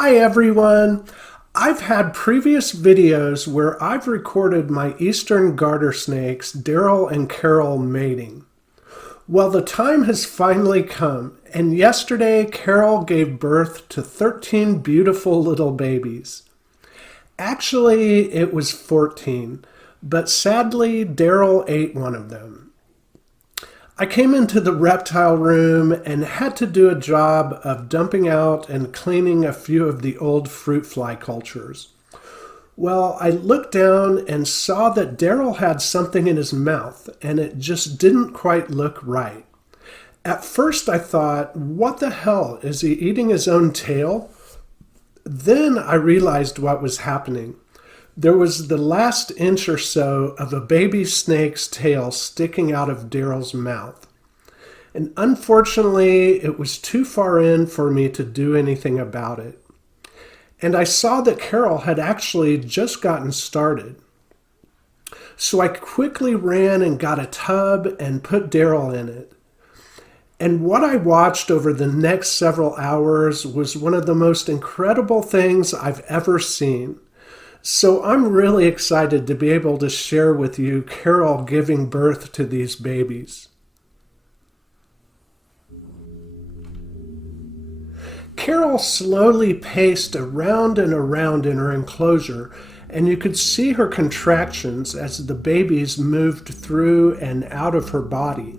Hi everyone! I've had previous videos where I've recorded my eastern garter snakes, Daryl and Carol, mating. Well, the time has finally come, and yesterday Carol gave birth to 13 beautiful little babies. Actually, it was 14, but sadly Daryl ate one of them. I came into the reptile room and had to do a job of dumping out and cleaning a few of the old fruit fly cultures. Well, I looked down and saw that Daryl had something in his mouth, and it just didn't quite look right. At first I thought, what the hell, is he eating his own tail? Then I realized what was happening. There was the last inch or so of a baby snake's tail sticking out of Daryl's mouth. And unfortunately, it was too far in for me to do anything about it. And I saw that Carol had actually just gotten started. So I quickly ran and got a tub and put Daryl in it. And what I watched over the next several hours was one of the most incredible things I've ever seen. So I'm really excited to be able to share with you Carol giving birth to these babies. Carol slowly paced around and around in her enclosure, and you could see her contractions as the babies moved through and out of her body.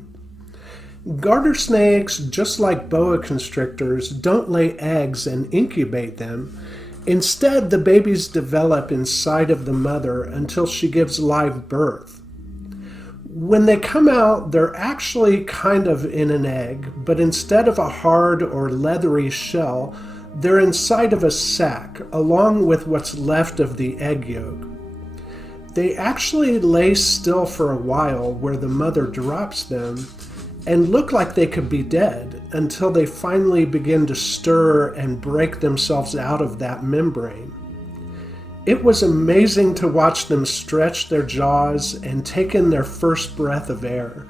Garter snakes, just like boa constrictors, don't lay eggs and incubate them. Instead, the babies develop inside of the mother until she gives live birth. When they come out, they're actually kind of in an egg, but instead of a hard or leathery shell, they're inside of a sac, along with what's left of the egg yolk. They actually lay still for a while where the mother drops them, and look like they could be dead until they finally begin to stir and break themselves out of that membrane. It was amazing to watch them stretch their jaws and take in their first breath of air.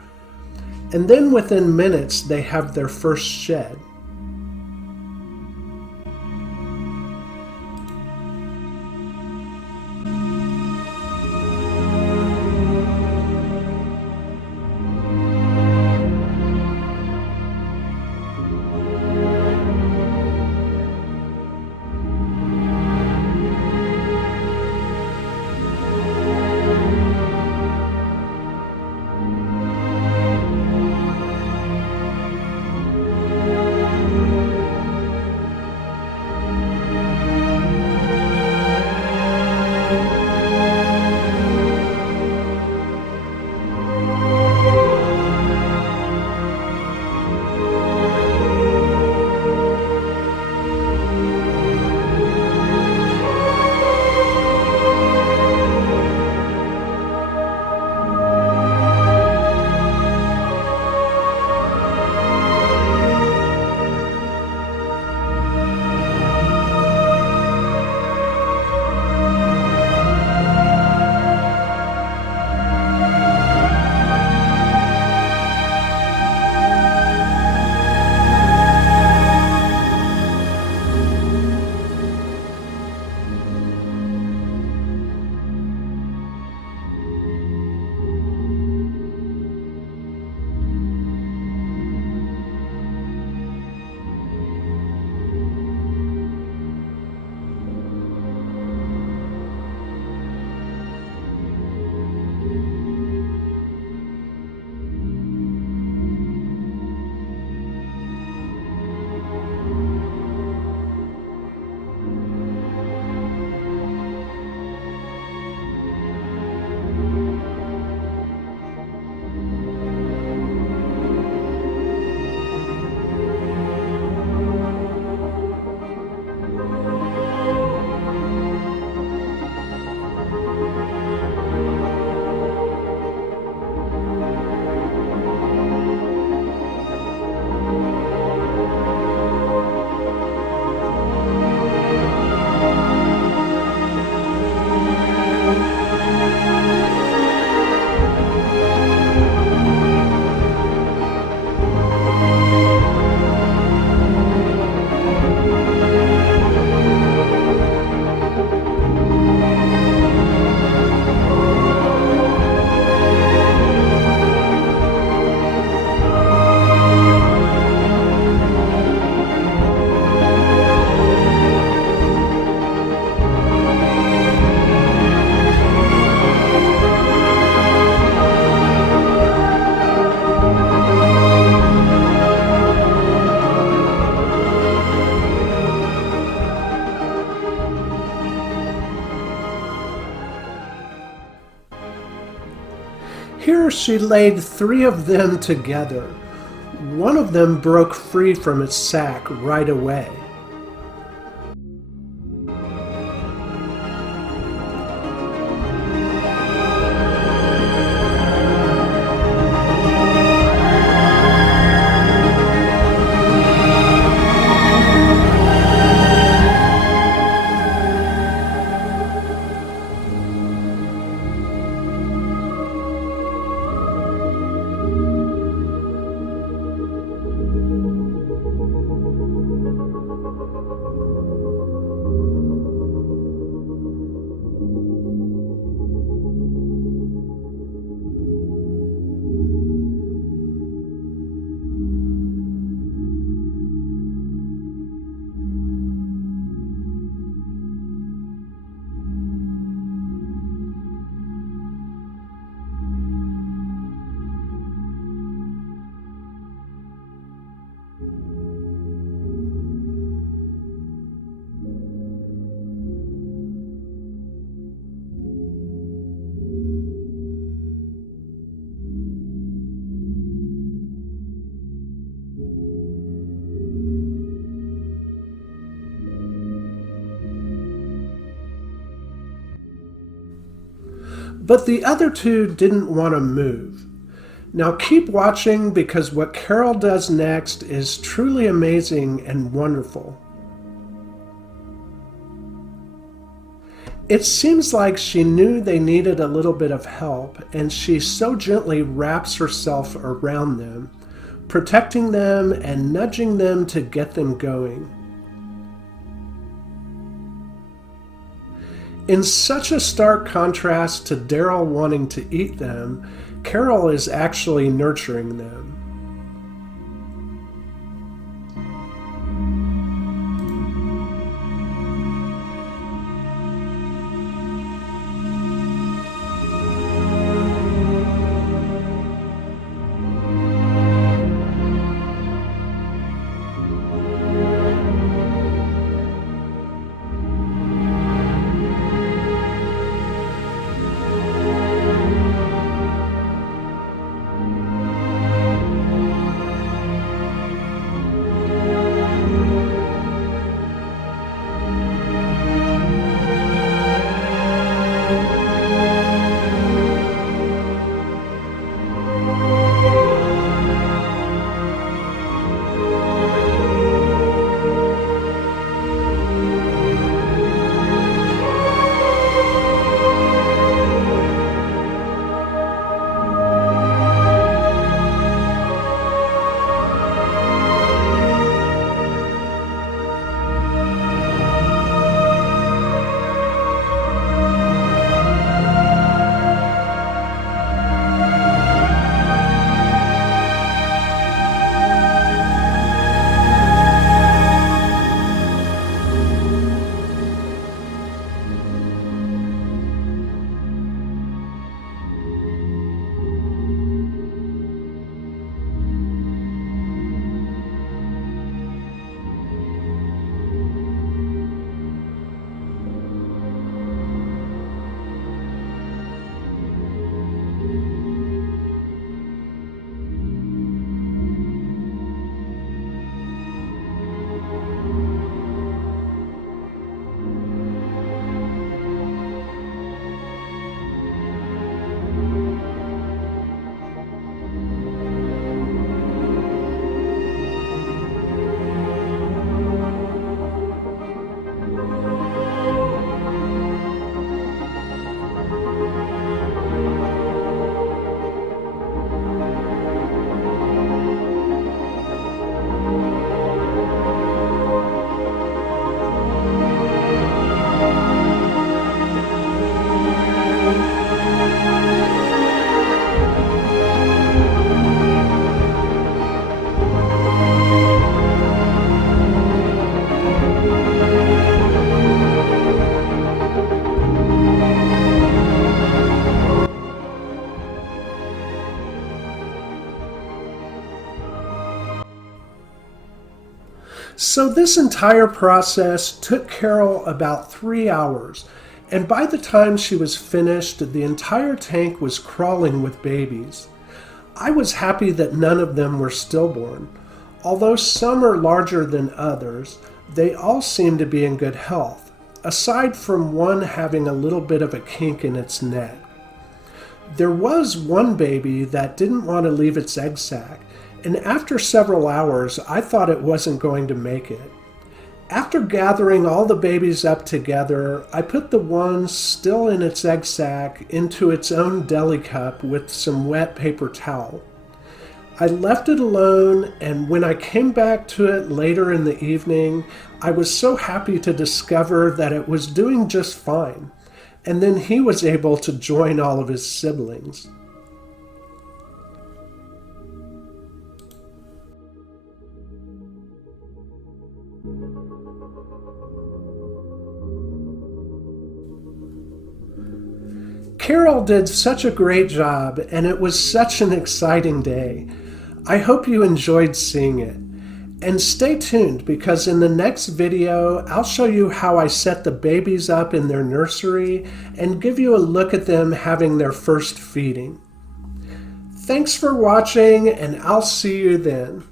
And then within minutes, they have their first shed. here she laid 3 of them together. One of them broke free from its sack right away. But the other 2 didn't want to move. Now keep watching, because what Carol does next is truly amazing and wonderful. It seems like she knew they needed a little bit of help, and she so gently wraps herself around them, protecting them and nudging them to get them going. In such a stark contrast to Daryl wanting to eat them, Carol is actually nurturing them. So this entire process took Carol about 3 hours, and by the time she was finished, the entire tank was crawling with babies. I was happy that none of them were stillborn. Although some are larger than others, they all seem to be in good health, aside from one having a little bit of a kink in its neck. There was one baby that didn't want to leave its egg sac, and after several hours, I thought it wasn't going to make it. After gathering all the babies up together, I put the one still in its egg sac into its own deli cup with some wet paper towel. I left it alone, and when I came back to it later in the evening, I was so happy to discover that it was doing just fine, and then he was able to join all of his siblings. Carol did such a great job, and it was such an exciting day. I hope you enjoyed seeing it. And stay tuned, because in the next video, I'll show you how I set the babies up in their nursery and give you a look at them having their first feeding. Thanks for watching, and I'll see you then.